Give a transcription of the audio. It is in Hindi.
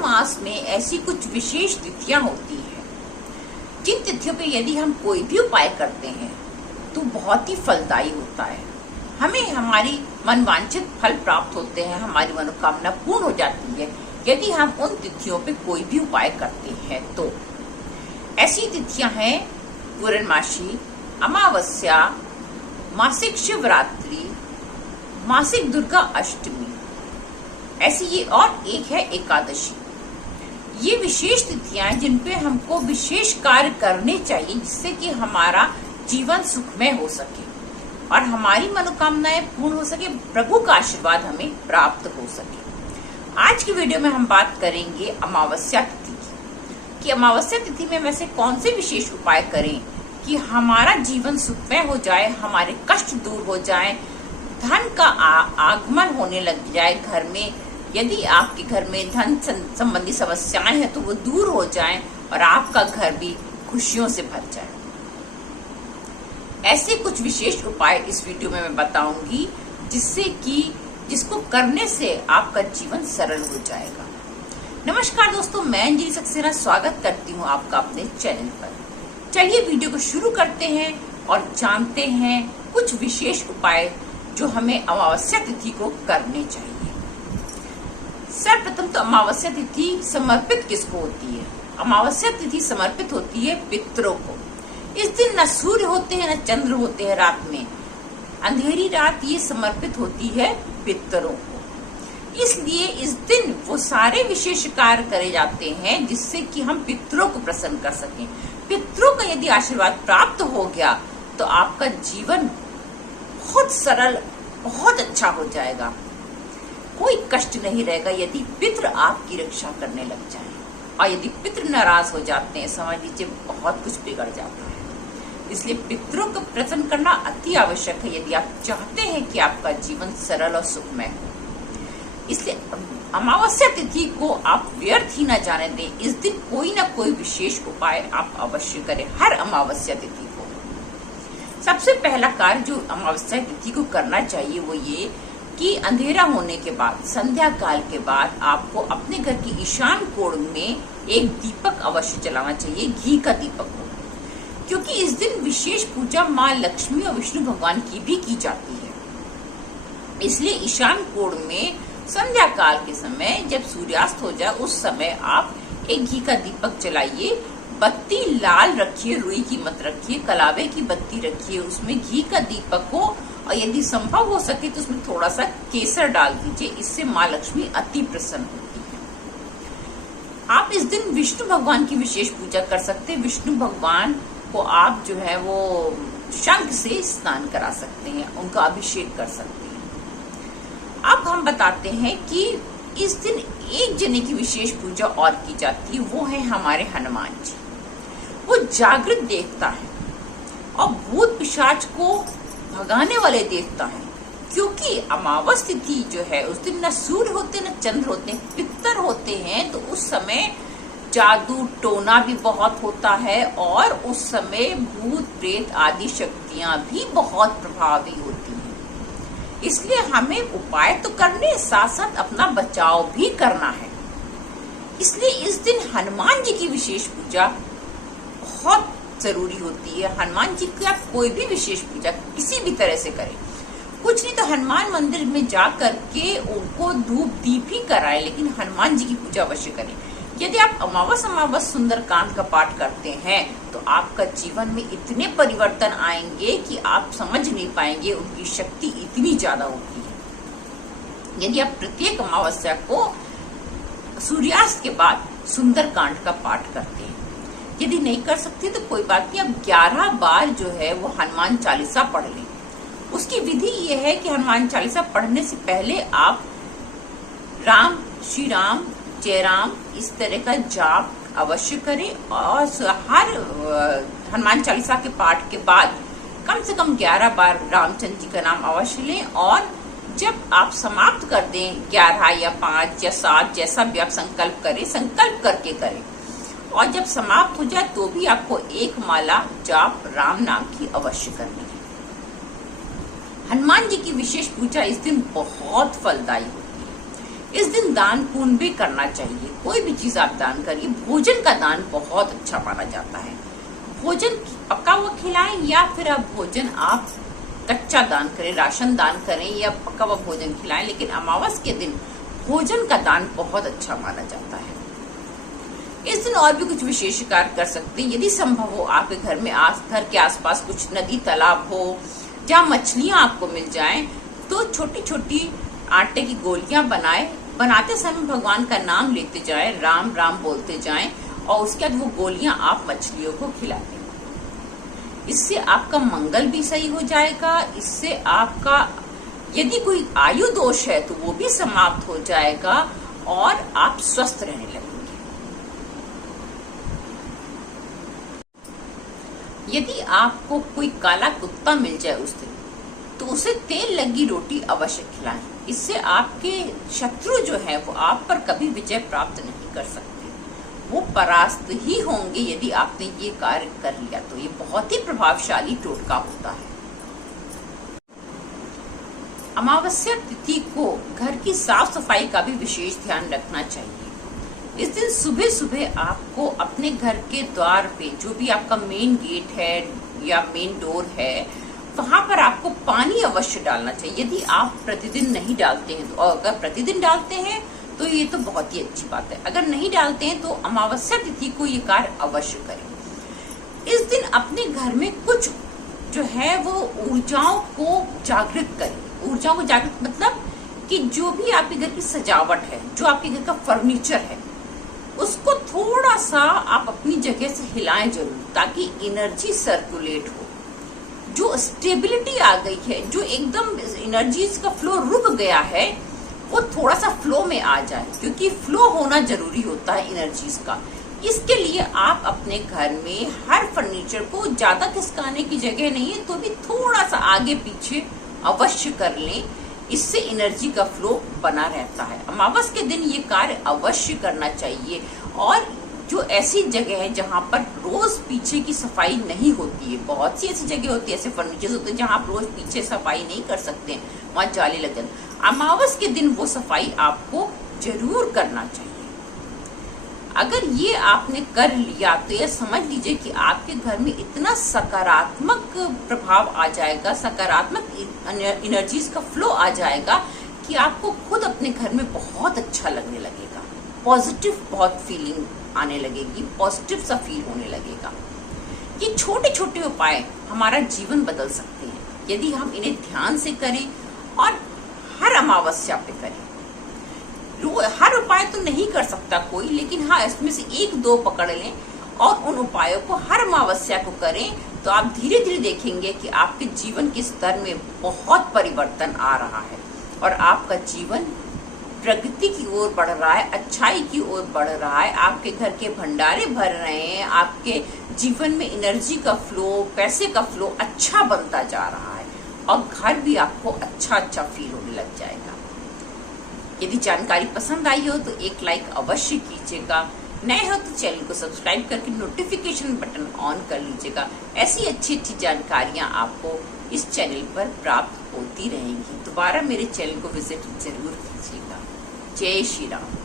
मास में ऐसी कुछ विशेष तिथियां होती हैं जिन तिथियों पे यदि हम कोई भी उपाय करते हैं तो बहुत ही फलदायी होता है। हमें हमारी मनवांछित फल प्राप्त होते हैं, हमारी मनोकामना पूर्ण हो जाती है यदि हम उन तिथियों पे कोई भी उपाय करते हैं। तो ऐसी तिथियां हैं पूर्णमासी, अमावस्या, मासिक शिवरात्रि, मासिक दुर्गा अष्टमी, ऐसी ये और एक है एकादशी। ये विशेष तिथियां जिन पे हमको विशेष कार्य करने चाहिए जिससे कि हमारा जीवन सुखमय हो सके और हमारी मनोकामनाएं पूर्ण हो सके, प्रभु का आशीर्वाद हमें प्राप्त हो सके। आज की वीडियो में हम बात करेंगे अमावस्या तिथि की कि अमावस्या तिथि में वैसे कौन से विशेष उपाय करें कि हमारा जीवन सुखमय हो जाए, हमारे कष्ट दूर हो जाए, धन का आगमन होने लग जाए घर में। यदि आपके घर में धन संबंधी समस्याएं हैं तो वो दूर हो जाएं और आपका घर भी खुशियों से भर जाए। ऐसे कुछ विशेष उपाय इस वीडियो में मैं बताऊंगी जिसको करने से आपका जीवन सरल हो जाएगा। नमस्कार दोस्तों, मैं अंजलि सक्सेना स्वागत करती हूँ आपका अपने चैनल पर। चलिए वीडियो को शुरू करते हैं और जानते हैं कुछ विशेष उपाय जो हमें अमावस्या तिथि को करने चाहिए। सर्वप्रथम तो अमावस्या तिथि समर्पित किसको होती है? अमावस्या तिथि समर्पित होती है पितरों को। इस दिन न सूर्य होते हैं न चंद्र होते हैं रात में, अंधेरी रात ये समर्पित होती है पितरों को। इसलिए इस दिन वो सारे विशेष कार्य करे जाते हैं जिससे कि हम पितरों को प्रसन्न कर सकें। पितरों का यदि आशीर्वाद प्राप्त हो गया तो आपका जीवन बहुत सरल, बहुत अच्छा हो जाएगा। कोई कष्ट नहीं रहेगा यदि पितृ आपकी रक्षा करने लग जाएं। और यदि पितृ नाराज हो जाते हैं, समझ लीजिए बहुत कुछ बिगड़ जाता है। इसलिए पितरों को प्रसन्न करना अति आवश्यक है यदि आप चाहते हैं कि आपका जीवन सरल और सुखमय हो। इसलिए अमावस्या तिथि को आप व्यर्थ ही न जाने दें। इस दिन कोई ना कोई विशेष उपाय आप अवश्य करें हर अमावस्या तिथि को। सबसे पहला कार्य जो अमावस्या तिथि को करना चाहिए वो ये कि अंधेरा होने के बाद, संध्या काल के बाद आपको अपने घर की ईशान कोण में एक दीपक अवश्य जलाना चाहिए, घी का दीपक हो, क्योंकि इस दिन विशेष पूजा माँ लक्ष्मी और विष्णु भगवान की भी की जाती है। इसलिए ईशान कोण में संध्या काल के समय जब सूर्यास्त हो जाए उस समय आप एक घी का दीपक जलाइए। बत्ती लाल रखिए, रुई की मत रखिए, कलावे की बत्ती रखिए, उसमें घी का दीपक हो और यदि संभव हो सके तो उसमें थोड़ा सा केसर डाल दीजिए। इससे माँ लक्ष्मी अति प्रसन्न होती है। आप इस दिन विष्णु भगवान की विशेष पूजा कर सकते हैं। विष्णु भगवान को आप जो है वो शंख से स्नान करा सकते हैं, उनका अभिषेक कर सकते हैं। अब हम बताते हैं कि इस दिन एक जने की विशेष पूजा और की जाती है, वो है हमारे हनुमान जी। वो जागृत देवता है और भूत पिशाच को भगाने वाले देवता है। क्योंकि अमावस तिथि जो है उस दिन न सूर्य होते न चंद्र होते, पितर होते हैं, तो उस समय जादू टोना भी बहुत होता है और उस समय भूत प्रेत आदि शक्तियां भी बहुत प्रभावी होती हैं। इसलिए हमें उपाय तो करने साथ साथ अपना बचाव भी करना है। इसलिए इस दिन हनुमान जी की विशेष पूजा बहुत जरूरी होती है। हनुमान जी की आप कोई भी विशेष पूजा किसी भी तरह से करें, कुछ नहीं तो हनुमान मंदिर में जा करके उनको धूप दीप ही कराएं, लेकिन हनुमान जी की पूजा अवश्य करें। यदि आप अमावस सुंदरकांड का पाठ करते हैं तो आपका जीवन में इतने परिवर्तन आएंगे कि आप समझ नहीं पाएंगे, उनकी शक्ति इतनी ज्यादा होती है। यदि आप प्रत्येक अमावस्या को सूर्यास्त के बाद सुंदरकांड का पाठ करते हैं, यदि नहीं कर सकते तो कोई बात नहीं, आप 11 बार जो है वो हनुमान चालीसा पढ़ लें। उसकी विधि ये है कि हनुमान चालीसा पढ़ने से पहले आप राम, श्री राम, जय राम इस तरह का जाप अवश्य करें और हर हनुमान चालीसा के पाठ के बाद कम से कम 11 बार रामचंद्र जी का नाम अवश्य लें। और जब आप समाप्त कर दें 11 या 5 या 7 जैसा भी आप संकल्प करें, संकल्प करके करें, और जब समाप्त हो जाए तो भी आपको एक माला जाप राम नाम की अवश्य करनी है। हनुमान जी की विशेष पूजा इस दिन बहुत फलदायी होती है, इस दिन दान पुण्य भी करना चाहिए। कोई भी चीज आप दान करिए, भोजन का दान बहुत अच्छा माना जाता है। भोजन पका हुआ खिलाएं या फिर आप भोजन आप कच्चा दान करें, राशन दान करें या पका हुआ भोजन खिलाएं, लेकिन अमावस के दिन भोजन का दान बहुत अच्छा माना जाता है। इस दिन और भी कुछ विशेष कार्य कर सकते हैं। यदि संभव हो आपके घर में घर के आसपास कुछ नदी तालाब हो जहाँ मछलियां आपको मिल जाएं, तो छोटी छोटी आटे की गोलियां बनाते समय भगवान का नाम लेते जाएं, राम राम बोलते जाएं और उसके बाद वो गोलियां आप मछलियों को खिलाते। इससे आपका मंगल भी सही हो जाएगा। इससे आपका यदि कोई आयु दोष है तो वो भी समाप्त हो जाएगा और आप स्वस्थ रहने लगेंगे। यदि आपको कोई काला कुत्ता मिल जाए उस दिन, तो उसे तेल लगी रोटी अवश्य खिलाएं। इससे आपके शत्रु जो है वो आप पर कभी विजय प्राप्त नहीं कर सकते, वो परास्त ही होंगे। यदि आपने ये कार्य कर लिया तो ये बहुत ही प्रभावशाली टोटका होता है। अमावस्या तिथि को घर की साफ सफाई का भी विशेष ध्यान रखना चाहिए। इस दिन सुबह सुबह आपको अपने घर के द्वार पे, जो भी आपका मेन गेट है या मेन डोर है, वहां पर आपको पानी अवश्य डालना चाहिए। यदि आप प्रतिदिन नहीं डालते हैं तो, और अगर प्रतिदिन डालते हैं तो ये तो बहुत ही अच्छी बात है। अगर नहीं डालते हैं तो अमावस्या तिथि को ये कार्य अवश्य करें। इस दिन अपने घर में कुछ जो है वो ऊर्जाओं को जागृत करें। ऊर्जाओं को जागृत मतलब कि जो भी आपके घर की सजावट है, जो आपके घर का फर्नीचर है, उसको थोड़ा सा आप अपनी जगह से हिलाएं जरूर, ताकि एनर्जी सर्कुलेट हो। जो स्टेबिलिटी आ गई है, जो एकदम एनर्जीज का फ्लो रुक गया है, वो थोड़ा सा फ्लो में आ जाए, क्योंकि फ्लो होना जरूरी होता है एनर्जीज का। इसके लिए आप अपने घर में हर फर्नीचर को ज्यादा खिसकाने की जगह नहीं है तो भी थोड़ा सा आगे पीछे अवश्य कर लें। इससे एनर्जी का फ्लो बना रहता है। अमावस के दिन ये कार्य अवश्य करना चाहिए। और जो ऐसी जगह है जहाँ पर रोज पीछे की सफाई नहीं होती है, बहुत सी ऐसी जगह होती है, ऐसे फर्नीचर होते हैं जहाँ आप रोज पीछे सफाई नहीं कर सकते हैं, वहां जाली लग जाती है। अमावस के दिन वो सफाई आपको जरूर करना चाहिए। अगर ये आपने कर लिया तो ये समझ लीजिए कि आपके घर में इतना सकारात्मक प्रभाव आ जाएगा, सकारात्मक एनर्जीज का फ्लो आ जाएगा कि आपको खुद अपने घर में बहुत अच्छा लगने लगेगा। पॉजिटिव बहुत फीलिंग आने लगेगी, पॉजिटिव सा फील होने लगेगा। ये छोटे छोटे उपाय हमारा जीवन बदल सकते हैं यदि हम इन्हें ध्यान से करें और हर अमावस्या पे करें। हर उपाय तो नहीं कर सकता कोई, लेकिन हाँ, इसमें से एक दो पकड़ लें और उन उपायों को हर अमावस्या को करें तो आप धीरे धीरे देखेंगे कि आपके जीवन के स्तर में बहुत परिवर्तन आ रहा है और आपका जीवन प्रगति की ओर बढ़ रहा है, अच्छाई की ओर बढ़ रहा है। आपके घर के भंडारे भर रहे हैं, आपके जीवन में एनर्जी का फ्लो, पैसे का फ्लो अच्छा बनता जा रहा है और घर भी आपको अच्छा अच्छा फील होने लग जाएगा। यदि जानकारी पसंद आई हो तो एक लाइक अवश्य कीजिएगा। नए हो तो चैनल को सब्सक्राइब करके नोटिफिकेशन बटन ऑन कर लीजिएगा। ऐसी अच्छी अच्छी जानकारियां आपको इस चैनल पर प्राप्त होती रहेंगी। दोबारा मेरे चैनल को विजिट जरूर कीजिएगा। जय श्री राम।